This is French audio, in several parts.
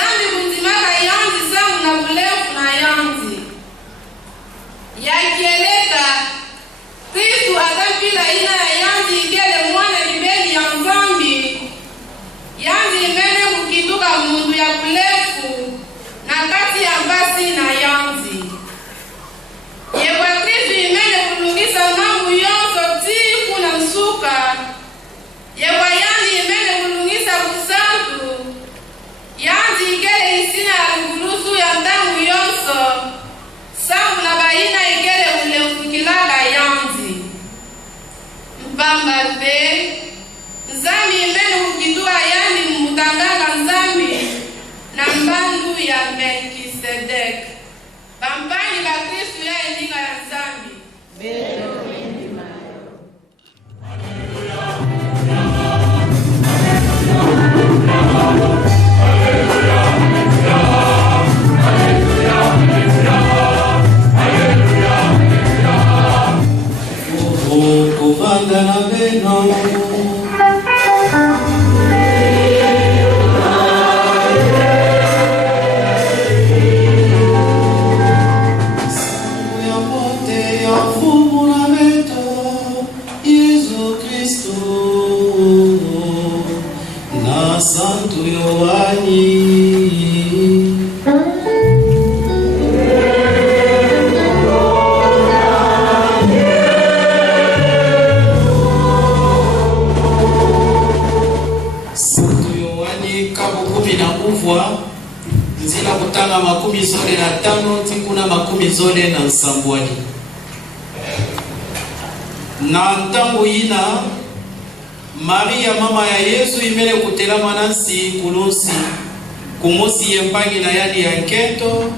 Nzambi kunzimaka yanzi sangu na bulefu na yanzi. Yakieleka, Kristu atampila ina ya yanzi ikele mwana libeli ya Nzambi. Yanzi imene kukituka mundu ya bulefu na kati ya basi na yanzi. Yekwa Kristu imene kulungisa mambu yonso tiku na msuka. Yekwa yanzi imene kulungisa kusantu. Yanzi ikele isina ya lugulusu ya ndangu yonso. Sangu na baina ikele uleukilaga yanzi. Mpamba pe. Nzambi imene kukitua yani mutandanga Nzambi. Na mbandu ya Melkisedek. Bambanyi ba Kristu ya endinga ya Nzambi. Beno endi mayo. Kuvanga na beno. Santo Yohani kabu 10 nzila kutanga 15 tikuna 10 na nsambwani na ntango ina Maria mama ya Yesu imele kutelama nasi kulusi kumusi yembangi na yani ya nkento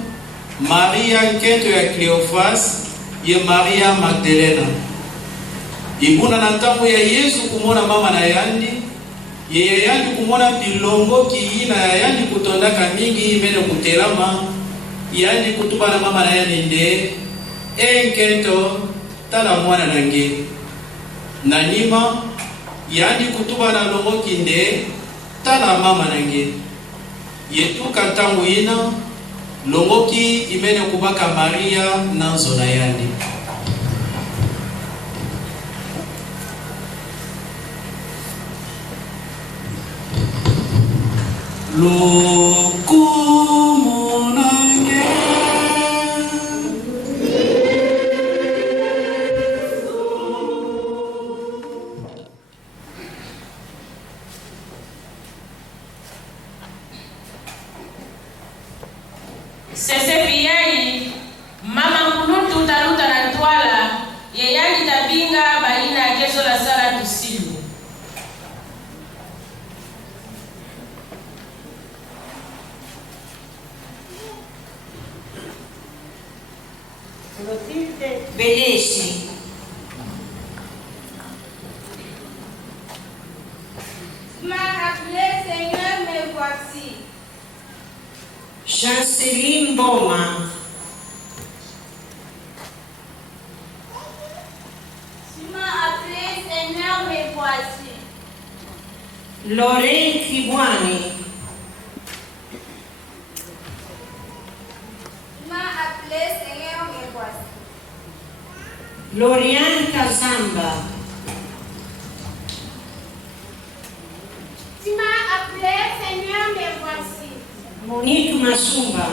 Maria nkento ya Cleofas ye Maria Magdalena ibuna na ntango ya Yesu kumona mama na yandi ye yandi kumona pilongo kiina ya yandi kutondaka mingi imele kutelama yandi kutuba na mama na yandi nde nkento tala mwana nange na nima yani kutuba na longo kinde tala mama nange yetu kantangu ina longo ki imene kubaka Maria na zona yandi lokumu nange Sese piyai mama kunutu taluta na twala yeyali tabinga baina ya kezo la sala tusilu. Bedeshi Seigneur, me voici. Chanceline Boma. Tu m'as appelé, Seigneur, me voici. Lorraine Kibwani. Tu m'as appelé, Seigneur, me voici. Loriane Kazamba. Tu m'as appelé, Seigneur, me voici. Monique Masumba.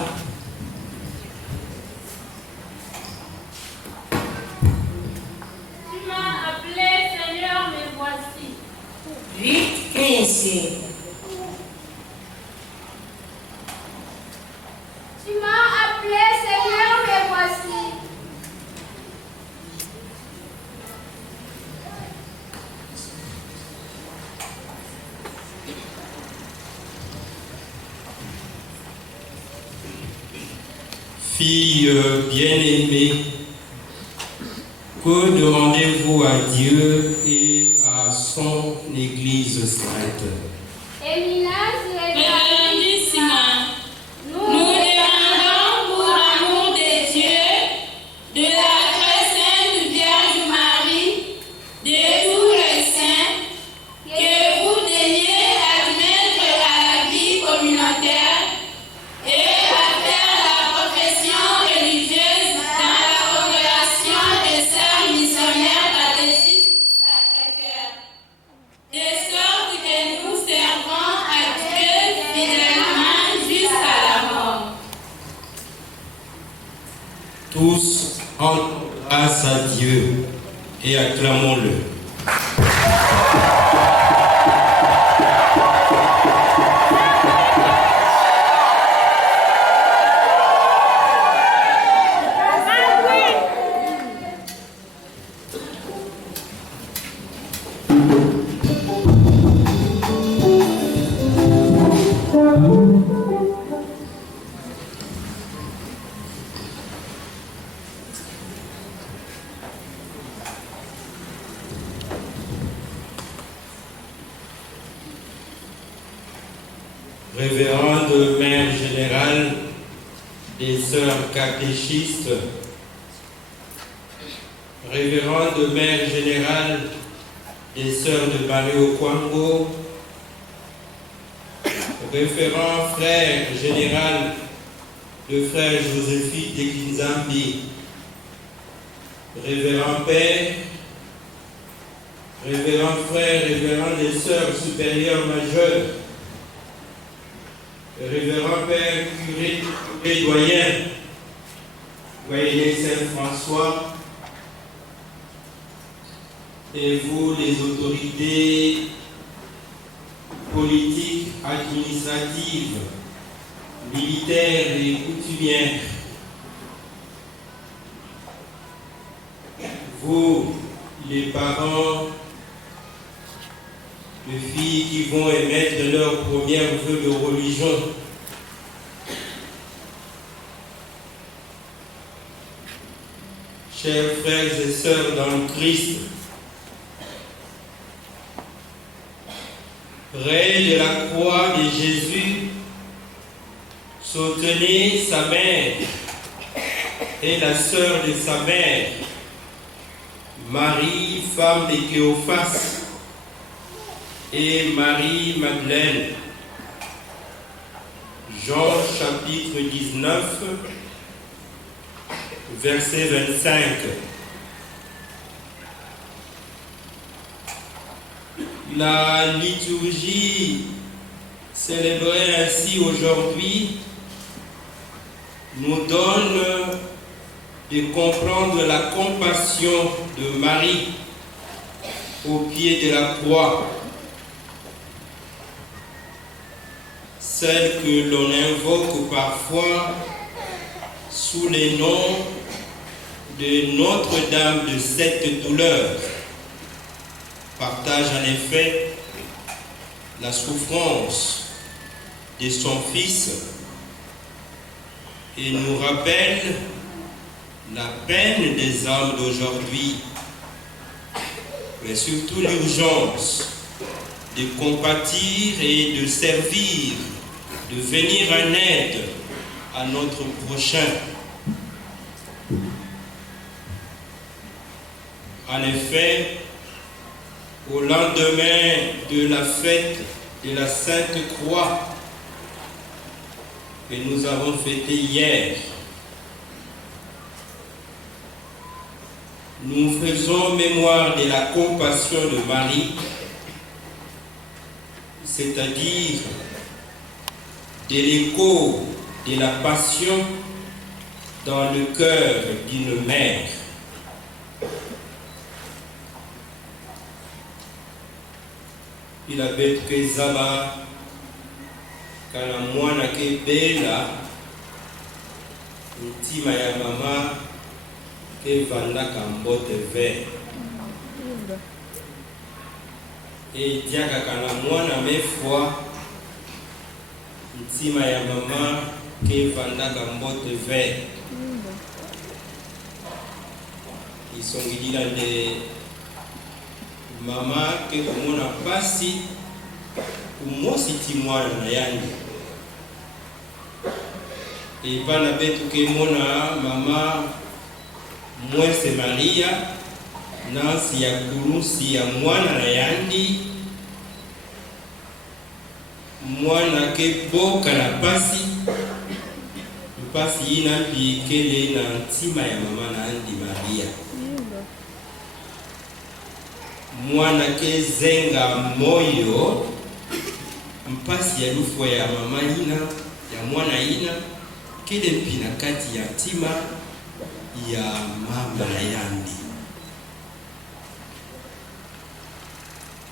Tu m'as appelé, Seigneur, me voici. Rick Kensi. Tu m'as appelé, Seigneur, me voici. Fille bien-aimée, que de rendez-vous à Dieu et à son Église sainte. Éminentissima, nous demandons pour l'amour de Dieu, de la très sainte Vierge Marie, de tous les saints, que vous daigniez admettre à la vie communautaire Tous rendons grâce à Dieu et acclamons-le. Révérende Mère Générale des Sœurs catéchistes, Révérende Mère Générale des Sœurs de Marie Okwango, Référent Frère Général de Frère Joséphine de Kinzambi, Révérend Père, Révérend Frère, Révérend des Sœurs supérieures majeures, Révérend Père, curé doyen, doyen Saint-François, et vous les autorités politiques, administratives, militaires et coutumières, vous les parents de filles qui vont émettre leur première vœu de religion, chers frères et sœurs dans le Christ, près de la croix de Jésus, soutenez sa mère et la sœur de sa mère, Marie, femme de Cléophas, et Marie-Madeleine. Jean chapitre 19, verset 25. La liturgie célébrée ainsi aujourd'hui nous donne de comprendre la compassion de Marie au pied de la croix, celle que l'on invoque parfois sous les noms de Notre-Dame de cette douleur, partage en effet la souffrance de son Fils et nous rappelle la peine des hommes d'aujourd'hui, mais surtout l'urgence de compatir et de servir, de venir en aide à notre prochain. En effet, au lendemain de la fête de la Sainte Croix que nous avons fêtée hier, nous faisons mémoire de la compassion de Marie, c'est-à-dire de l'écho de la passion dans le cœur d'une mère. Il avait présama kana mwana ke bela ntima ya mama ke vanda kambote ve e diaka kana mwana mefwa ntima ya mama ke vanda kambote ve isongilila de mama ke komona pasi kumositi mwana na yangi e bana betu ke mona mama mwese Maria nansi ya kurusi ya mwana na yandi mwana ke boka na pasi ina bikele na ntima ya mama na andi Maria mwana ke zenga moyo mpasi ya lufwa ya mama ina ya mwana ina kele mpina kati ya ntima ya mama na yandi.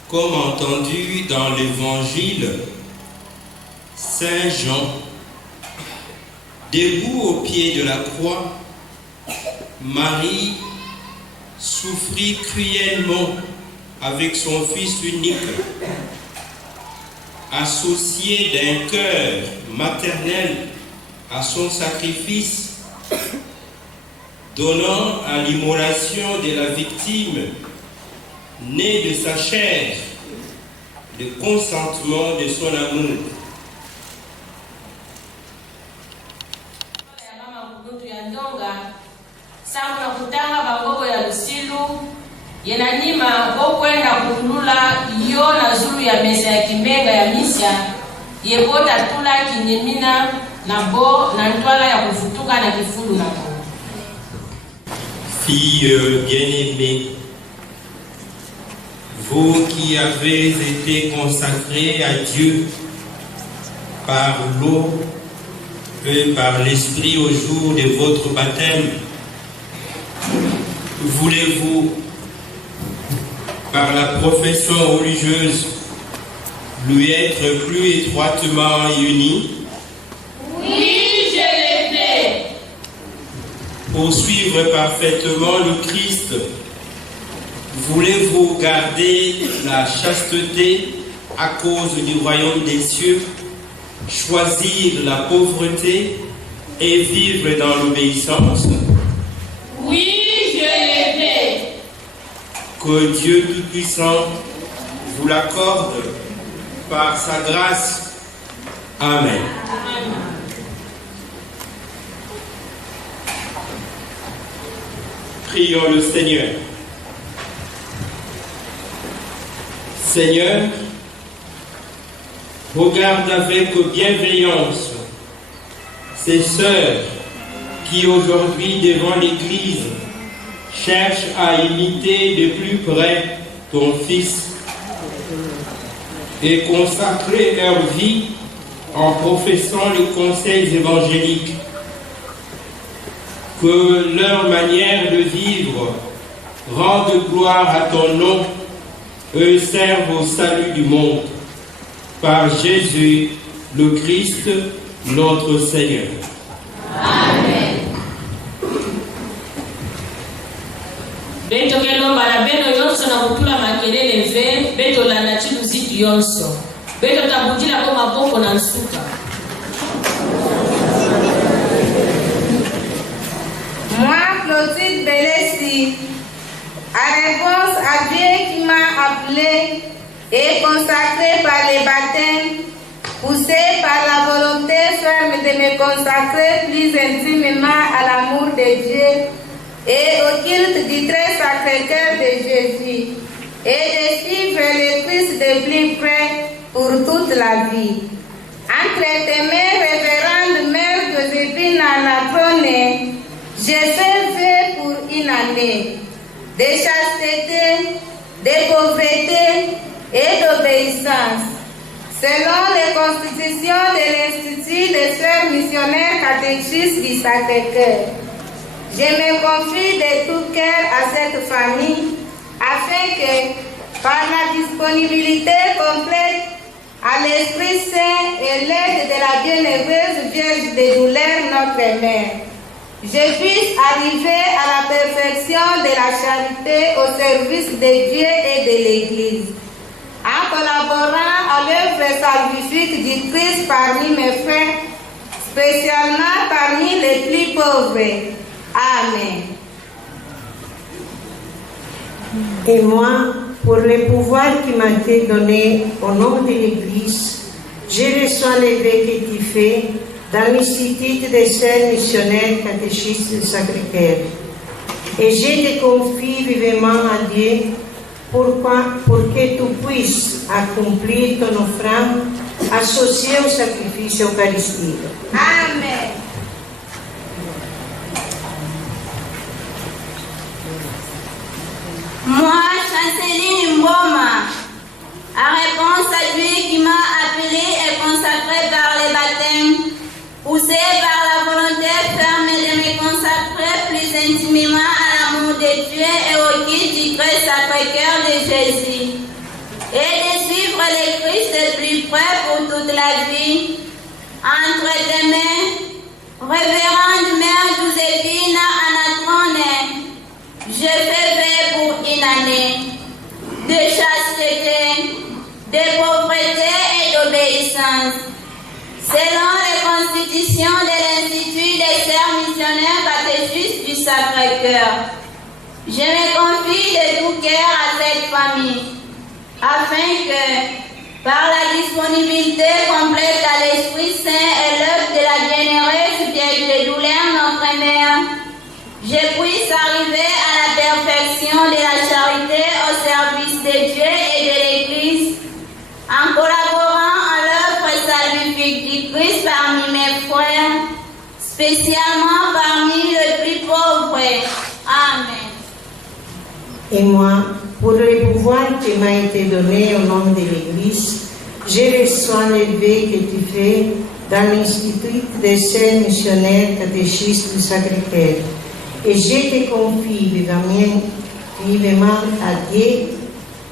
Comme entendu dans l'évangile, Saint Jean, debout au pied de la croix, Marie souffrit cruellement avec son Fils unique, associé d'un cœur maternel à son sacrifice, donnant à l'immolation de la victime née de sa chair le consentement de son amour. Sambula kutanga bangogo ya lusilu yenanima bokwenda kulula iyo na zulu ya mesa ya kimenga ya misya yebota tula kinyemina na bo na ntwala ya kufutuka na kifulu na bo. Fille bien-aimée, vous qui avez été consacrés à Dieu par l'eau et par l'Esprit au jour de votre baptême, voulez-vous, par la profession religieuse, lui être plus étroitement unis? Oui, je l'ai fait. Pour suivre parfaitement le Christ, voulez-vous garder la chasteté à cause du royaume des cieux, choisir la pauvreté et vivre dans l'obéissance? Oui, je l'ai fait. Que Dieu Tout-Puissant vous l'accorde par sa grâce. Amen. Prions le Seigneur. Seigneur, regarde avec bienveillance ces sœurs qui aujourd'hui devant l'Église cherchent à imiter de plus près ton Fils et consacrer leur vie en professant les conseils évangéliques. Que leur manière de vivre rende gloire à ton nom et serve au salut du monde. Par Jésus, le Christ, notre Seigneur. Amen. Beto kelomba na beno yonso na kutula makelele ve beto la na chilu zitu yonso beto tabujila kwa maboko na nsuka. Moi, Clotilde Bélessi, en réponse à Dieu qui m'a appelé et consacré par les baptêmes, poussé par la volonté ferme de me consacrer plus intimement à l'amour de Dieu et au culte du très sacré cœur de Jésus, et de suivre le Christ de plus près pour toute la vie. Entre tes mains, révérende Mère Joséphine Anatrone, j'ai fait vœu pour une année de chasteté, de pauvreté et d'obéissance, selon les constitutions de l'Institut des Sœurs missionnaires catéchistes du Sacré-Cœur. Je me confie de tout cœur à cette famille afin que, par la disponibilité complète à l'Esprit Saint et l'aide de la bienheureuse Vierge des douleurs, notre Mère, je puisse arriver à la perfection de la charité au service de Dieu et de l'Église, en collaborant à l'œuvre salvifique du Christ parmi mes frères, spécialement parmi les plus pauvres. Amen. Et moi, pour le pouvoir qui m'a été donné au nom de l'Église, je reçois l'évêque que tu fais dans l'Institut des Sœurs missionnaires catéchistes du Sacré-Cœur. Et je te confie vivement à Dieu pour que tu puisses accomplir ton offrande associée au sacrifice eucharistique. Amen. Moi, Chanceline Mboma, en réponse à Dieu qui m'a appelé et consacré par les baptêmes, poussé par la volonté ferme de me consacrer plus intimement à l'amour de Dieu et au guide du très Sacré-Cœur de Jésus, et de suivre le Christ de plus près pour toute la vie. Entre tes mains, révérende Mère Joséphine Anatrone, je fais vœu pour une année de chasteté, de pauvreté et d'obéissance, selon les constitutions de l'Institut des Sœurs missionnaires catéchistes du Sacré-Cœur. Je me confie de tout cœur à cette famille, afin que, par la disponibilité complète à l'Esprit Saint et l'œuvre de la bienheureuse Vierge de douleur, notre Mère, je puisse arriver à la perfection de la charité au service de Dieu et de l'Église, en collaborant à l'œuvre salvifique du Christ parmi mes frères, spécialement parmi les plus pauvres. Amen. Et moi, pour le pouvoir qui m'a été donné au nom de l'Église, je reçois le vœu que tu fais dans l'Institut des Sœurs missionnaires catéchistes du Sacré-Cœur. Et je te confie vivement à Dieu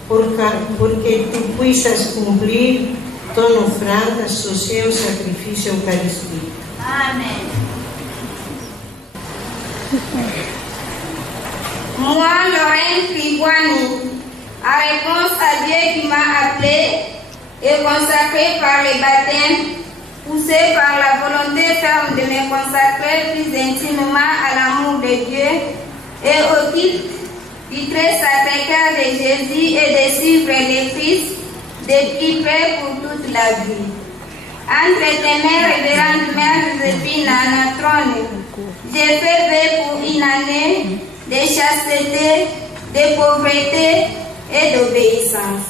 pour que tu puisses accomplir ton offrande associée au sacrifice eucharistique. Amen. Moi, Lorraine Friguani, en réponse à Dieu qui m'a appelé et consacré par les baptêmes, poussé par la volonté ferme de me consacrer plus intimement à l'amour de Dieu et au culte du très Sacré-Cœur de Jésus et de suivre le Christ de plus près pour toute la vie. Entre tes mains, révérende Mère Joséphine Anatrone, j'ai fait vœu pour une année de chasteté, de pauvreté et d'obéissance,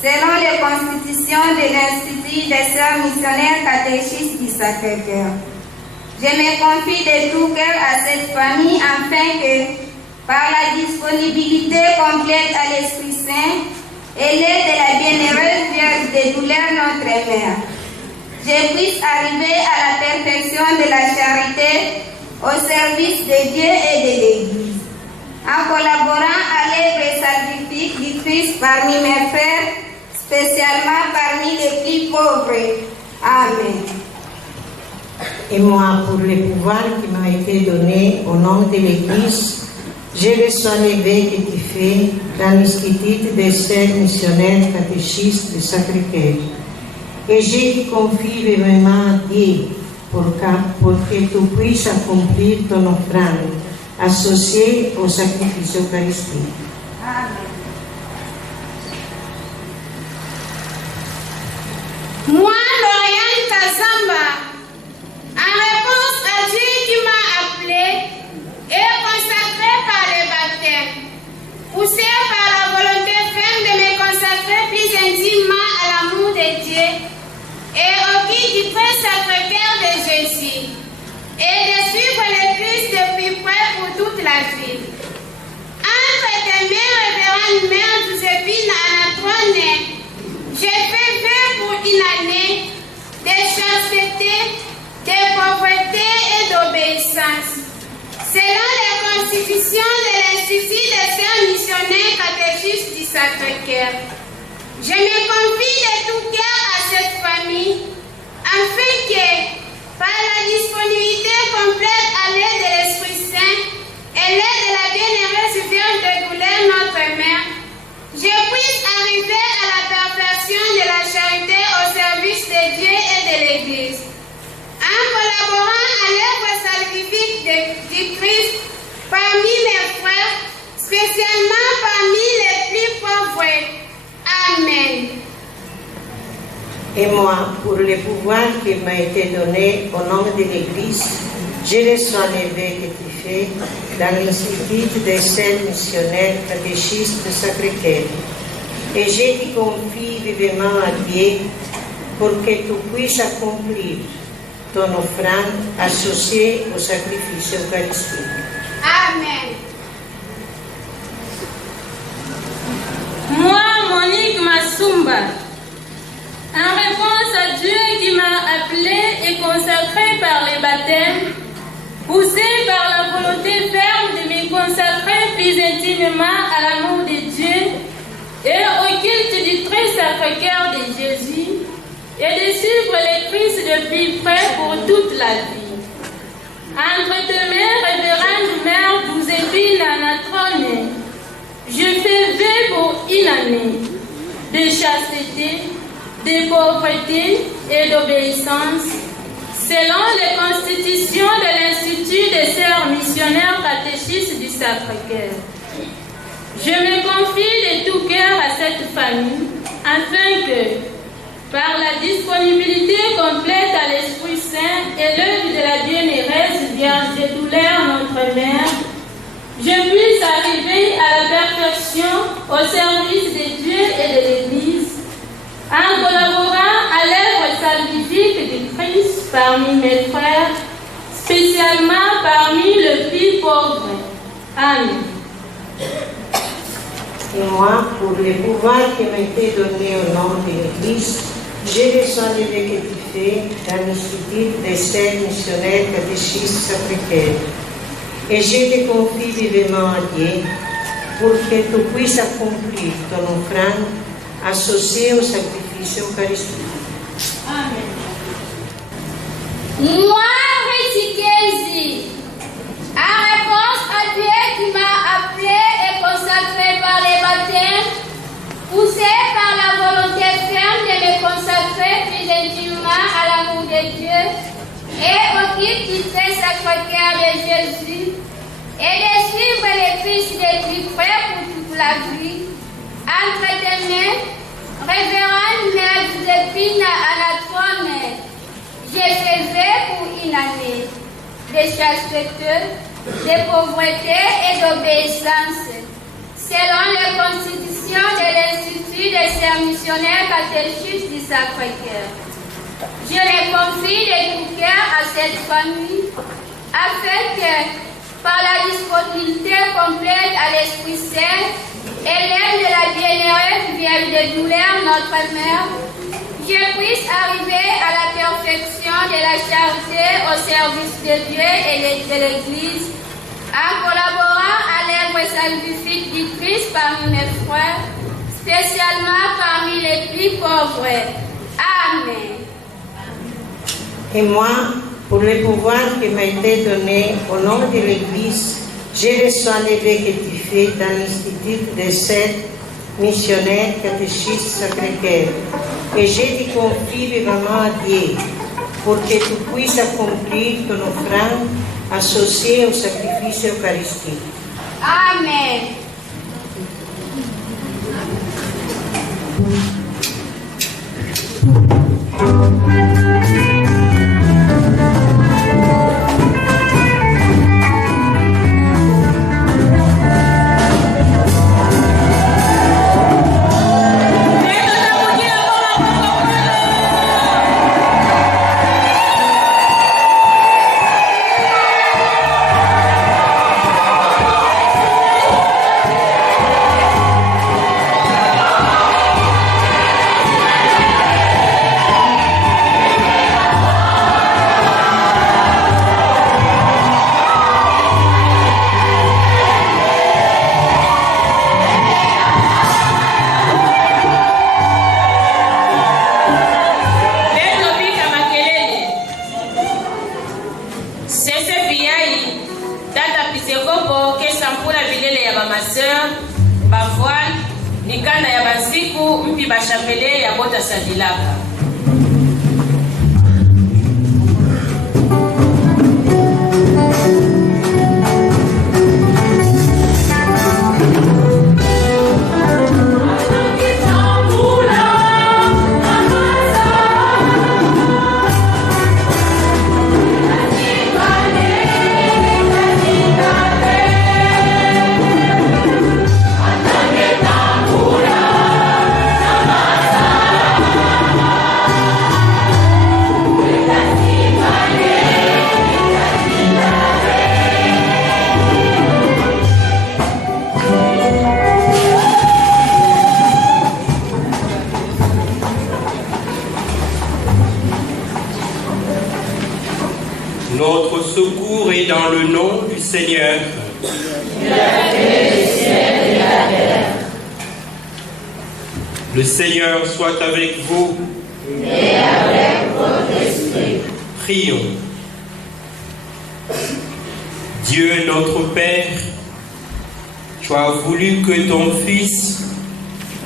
selon les constitutions de l'Institut des Sœurs missionnaires catéchistes du Sacré-Cœur. Je me confie de tout cœur à cette famille afin que, par la disponibilité complète à l'Esprit Saint et l'aide de la bienheureuse Vierge de douleur, notre Mère, je puisse arriver à la perfection de la charité au service de Dieu et de l'Église, en collaborant à l'œuvre salvifique du Christ parmi mes frères, spécialement parmi les plus pauvres. Amen. Et moi, pour le pouvoir qui m'a été donné au nom de l'Église, je reçois le vœu que tu fais dans l'Institut des Sœurs missionnaires catéchistes du Sacré-Cœur. Et je te confie vraiment à Dieu pour que tu puisses accomplir ton offrande associée au sacrifice eucharistique. Amen. Moi, Lauriane Kazamba, en réponse à Dieu qui m'a appelé et consacré par le baptême, poussé par la volonté ferme de me consacrer plus intimement à l'amour de Dieu et au guide du très Sacré-Cœur de Jésus, et de suivre le Christ de plus près pour toute la vie. Entre tes mains, révérende Mère Joséphine Anatrone, j'ai fait vœu pour une année de chasteté, de pauvreté et d'obéissance, selon les constitutions de l'Institut des Sœurs missionnaires catéchistes du Sacré-Cœur. Je me confie de tout cœur à cette famille, afin que, par la disponibilité complète à l'aide de l'Esprit Saint et l'aide de la bienheureuse Vierge de douleur, notre Mère, je puisse arriver à la perfection de la charité au service de Dieu et de l'Église, en collaborant à l'œuvre salvifique du Christ parmi mes frères, spécialement parmi les plus pauvres. Amen. Et moi, pour le pouvoir qui m'a été donné au nom de l'Église, je reçois le vœu que tu fais dans l'Institut des Sœurs missionnaires catéchistes du Sacré-Cœur. Et je te confie vivement à Dieu pour que tu puisses accomplir ton offrande associée au sacrifice eucharistique. Amen. Moi, Monique Masumba, en réponse à Dieu qui m'a appelé et consacré par les baptêmes, poussé par la volonté ferme de intimement à l'amour de Dieu et au culte du très sacré-cœur de Jésus et de suivre le Christ de plus près pour toute la vie. Entre tes mains, révérende Mère Bouzébine Anatrone, je fais vœu pour une année de chasteté, de pauvreté et d'obéissance, selon les constitutions de l'Institut des Sœurs missionnaires catéchistes du Sacré-Cœur. Je me confie de tout cœur à cette famille, afin que, par la disponibilité complète à l'Esprit Saint et l'œuvre de la bienheureuse Vierge de douleur, notre Mère, je puisse arriver à la perfection au service de Dieu et de l'Église, en collaborant à l'œuvre salvifique du Christ parmi mes frères, spécialement parmi les plus pauvres. Amen. Et moi, pour les pouvoirs qui m'ont été donnés au nom de l'Église, j'ai reçu l'évêque édifié dans l'Institut des Sœurs missionnaires catéchistes Sacré-Cœur. Et je te confie vivement à Dieu pour que tu puisses accomplir ton offrande associée au sacrifice eucharistique. Amen. Moi, Rétiquezi, en réponse à Dieu qui m'a appelé et consacré par les baptêmes, poussé par la volonté ferme de me consacrer plus intimement à l'amour de Dieu et au culte du très sacré-cœur de Jésus, et de suivre le Christ de plus près pour toute la vie, entre tes mains, révérende Mère Joséphine Anatrone, j'ai fait vœu pour une année de chasteté, de pauvreté et d'obéissance, selon les constitutions de l'Institut des Sœurs missionnaires catéchistes du Sacré-Cœur. Je me confie de tout cœur à cette famille, afin que, par la disponibilité complète à l'Esprit Saint et l'aide de la bienheureuse Vierge de douleur, notre Mère, je puisse arriver à la perfection de la charité au service de Dieu et de l'Église, en collaborant à l'œuvre salvifique du Christ parmi mes frères, spécialement parmi les plus pauvres. Amen. Et moi, pour le pouvoir qui m'a été donné au nom de l'Église, j'ai reçu l'évêque édifié dans l'Institut des Sœurs missionnaires catéchistes Sacré-Cœur. Et je te confie vivement à Dieu pour que tu puisses accomplir ton offrande associée au sacrifice eucharistique. Amen. dans le nom du Seigneur. Le Seigneur soit avec vous. Et avec votre esprit. Prions. Dieu notre Père, tu as voulu que ton Fils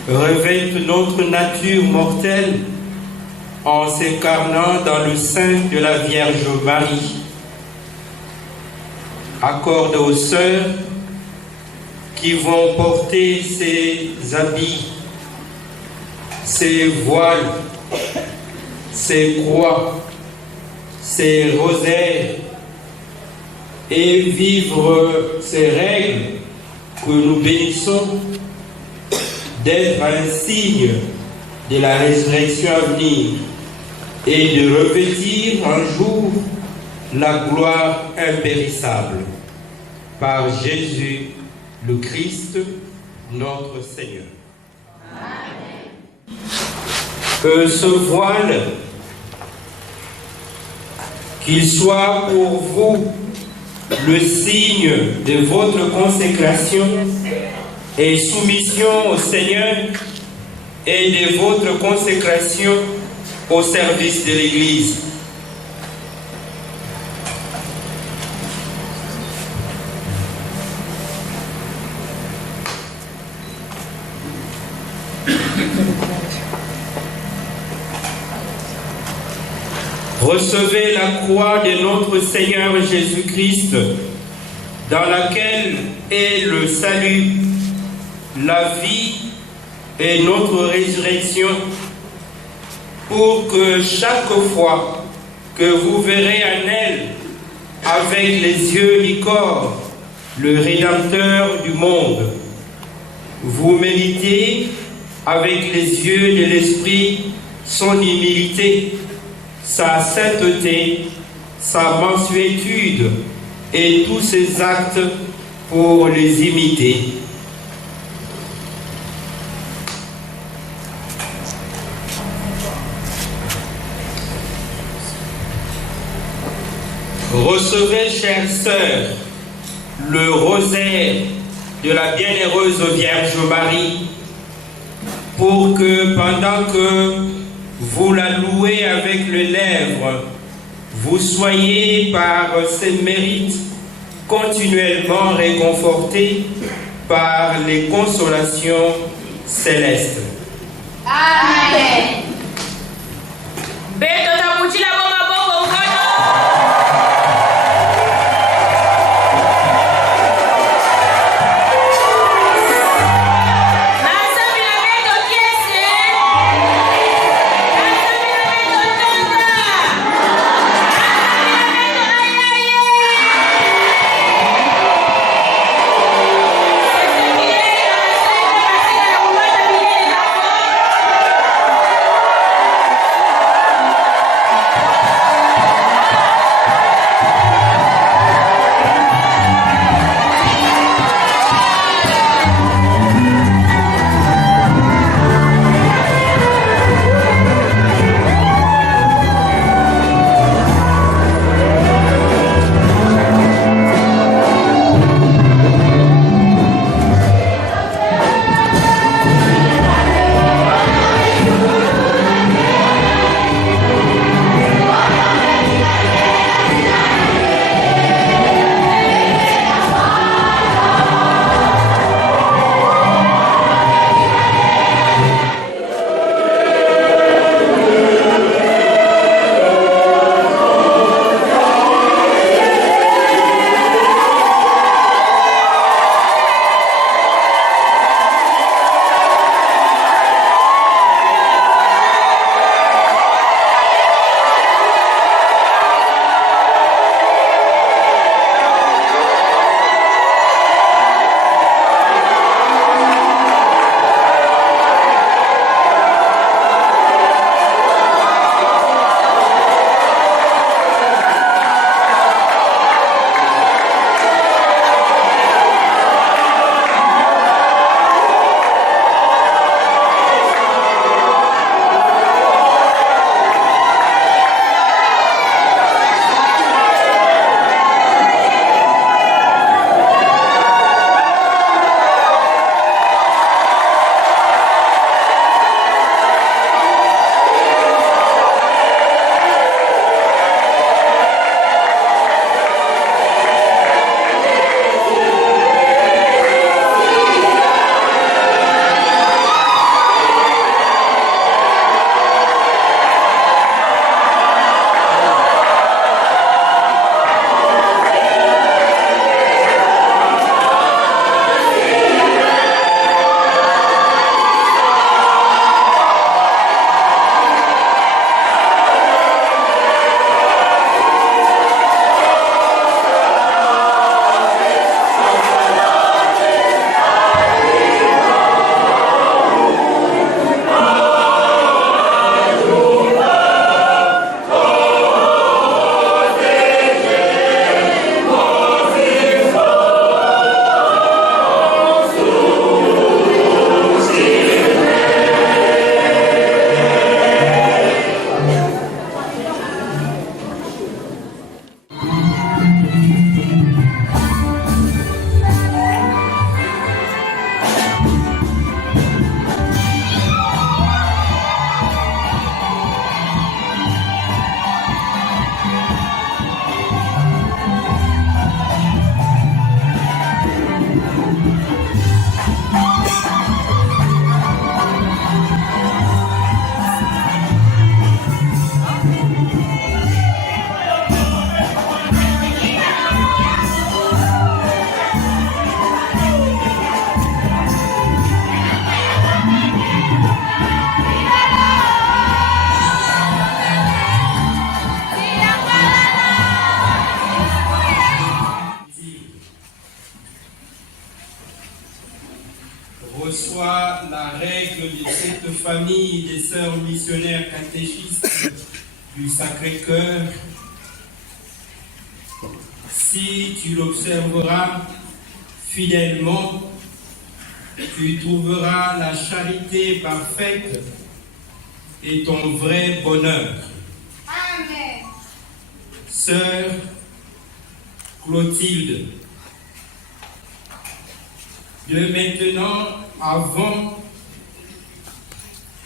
revête notre nature mortelle en s'incarnant dans le sein de la Vierge Marie. Accorde aux sœurs qui vont porter ces habits, ces voiles, ces croix, ces rosaires et vivre ces règles que nous bénissons d'être un signe de la résurrection à venir et de revêtir un jour la gloire impérissable. Par Jésus le Christ, notre Seigneur. Que ce voile, qu'il soit pour vous le signe de votre consécration et soumission au Seigneur et de votre consécration au service de l'Église. Recevez la croix de notre Seigneur Jésus-Christ, dans laquelle est le salut, la vie et notre résurrection, pour que chaque fois que vous verrez en elle, avec les yeux du corps, le Rédempteur du monde, vous méditez avec les yeux de l'Esprit son humilité, sa sainteté, sa mansuétude et tous ses actes pour les imiter. Recevez, chères sœurs, le rosaire de la bienheureuse Vierge Marie, pour que pendant que vous la louez avec les lèvres, vous soyez par ses mérites continuellement réconfortés par les consolations célestes. Amen. reçois la règle de cette famille des sœurs missionnaires catéchistes du Sacré-Cœur. Si tu l'observeras fidèlement, tu trouveras la charité parfaite et ton vrai bonheur. Amen. Sœur Clotilde, de maintenant avant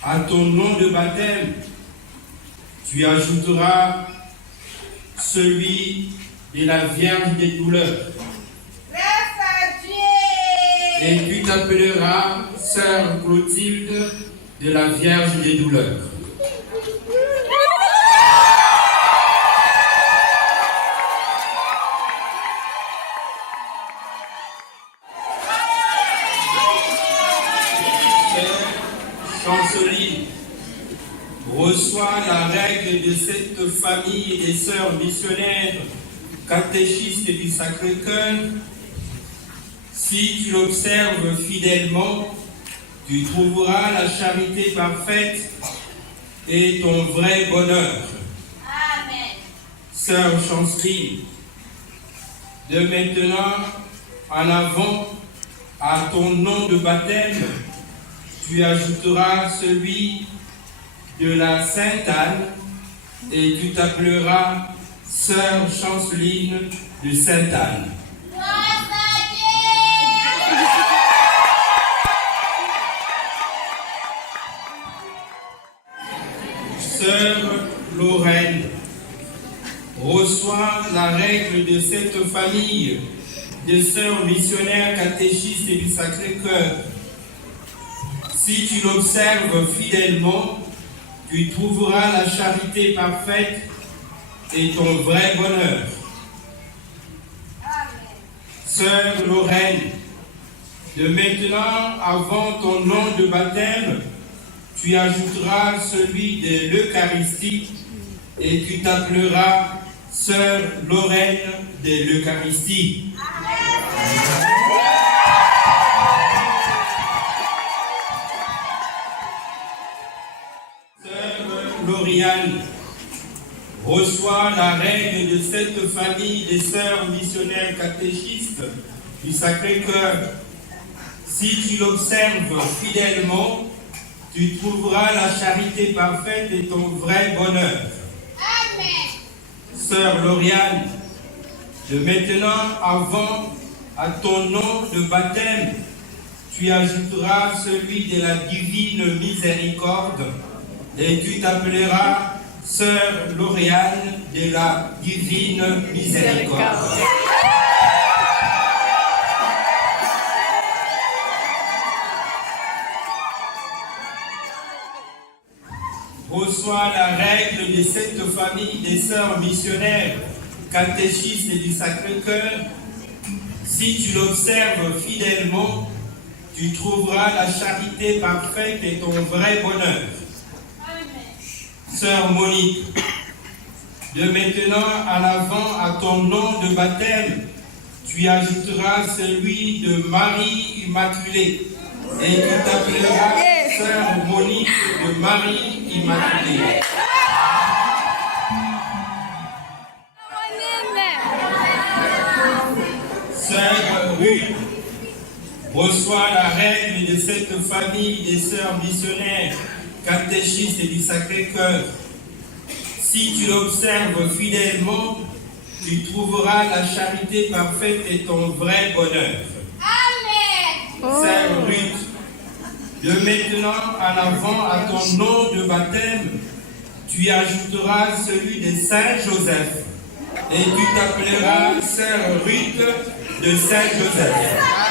à ton nom de baptême, tu ajouteras celui de la Vierge des douleurs. Grâce à Dieu. Et tu t'appelleras Sœur Clotilde de la Vierge des douleurs. Chanceline, reçois la règle de cette famille des sœurs missionnaires catéchistes du Sacré-Cœur. Si tu l'observes fidèlement, tu trouveras la charité parfaite et ton vrai bonheur. Amen. Sœur Chanceline, de maintenant en avant à ton nom de baptême, tu ajouteras celui de la Sainte Anne et tu t'appelleras Sœur Chanceline de Sainte Anne. Grâce à Dieu. Sœur Lorraine, reçois la règle de cette famille de sœurs missionnaires catéchistes du Sacré-Cœur. Si tu l'observes fidèlement, tu trouveras la charité parfaite et ton vrai bonheur. Amen. Sœur Lorraine, de maintenant avant ton nom de baptême, tu ajouteras celui de l'Eucharistie et tu t'appelleras Sœur Lorraine de l'Eucharistie. Lauriane, reçois la règle de cette famille des sœurs missionnaires catéchistes du Sacré-Cœur. Si tu l'observes fidèlement, tu trouveras la charité parfaite et ton vrai bonheur. Amen. Sœur Lauriane, de maintenant avant à ton nom de baptême, tu ajouteras celui de la divine miséricorde et tu t'appelleras Sœur Lauriane de la divine miséricorde. Reçois la règle de cette famille des sœurs missionnaires catéchistes du Sacré-Cœur. Si tu l'observes fidèlement, tu trouveras la charité parfaite et ton vrai bonheur. Sœur Monique, de maintenant en avant à ton nom de baptême, tu ajouteras celui de Marie Immaculée et tu t'appelleras Sœur Monique de Marie Immaculée. Sœur Ruth, reçois la règle de cette famille des sœurs missionnaires catéchistes du Sacré-Cœur. Si tu l'observes fidèlement, tu trouveras la charité parfaite et ton vrai bonheur. Amen. Sœur Ruth, de maintenant en avant à ton nom de baptême, tu ajouteras celui de Saint Joseph et tu t'appelleras Sœur Ruth de Saint Joseph.